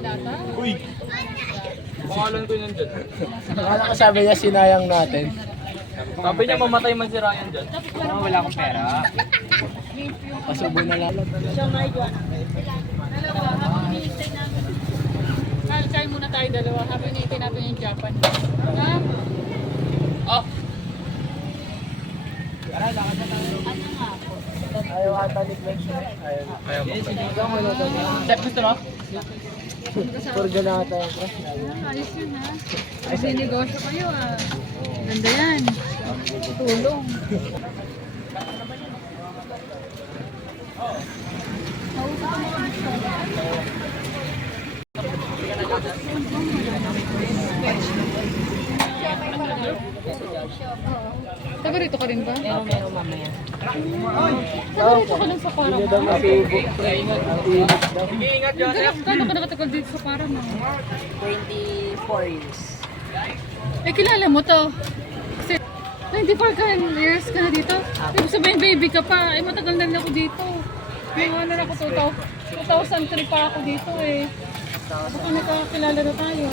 lata. Uy! Pangalan ko yun dyan. Akala ko sabi niya sinayang natin. Sabi niya mamatay man si Ryan dyan. Wala akong pera. Pasubo na lang. Dalawa, habang hinihintay namin. Kain muna tayo dalawa, habang hinihintay natin yung Japan. Ha? Ah! Ayaw ata ni Glenn. Ayaw. Step gusto no? Purga na ata yung crush. Ayos yun ha. Kasi negosyo kayo ah. Ganda yan. Tulong. Taga rito ka rin ba? Meron mamaya. Taga rito ka lang sa Parang. Hindi daw masibo. Sige, ingat Joseph! Gano'n ka nakatagal dito sa Parang? 24 years. Eh, kilala mo to. Kasi 24 years ka na dito. Ibig sabihin, baby ka pa. Eh, matagal na rin ako dito. Yung ano na ako, 2003 pa ako dito eh. Baka nakakilala na tayo.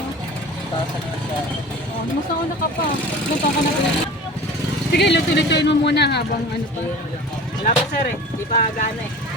Oh, mas nauna ka pa. Ilan taon ka na dito? Sige, lutuloy mo muna habang ano pa. Wala pa sir eh. Di pa gana eh.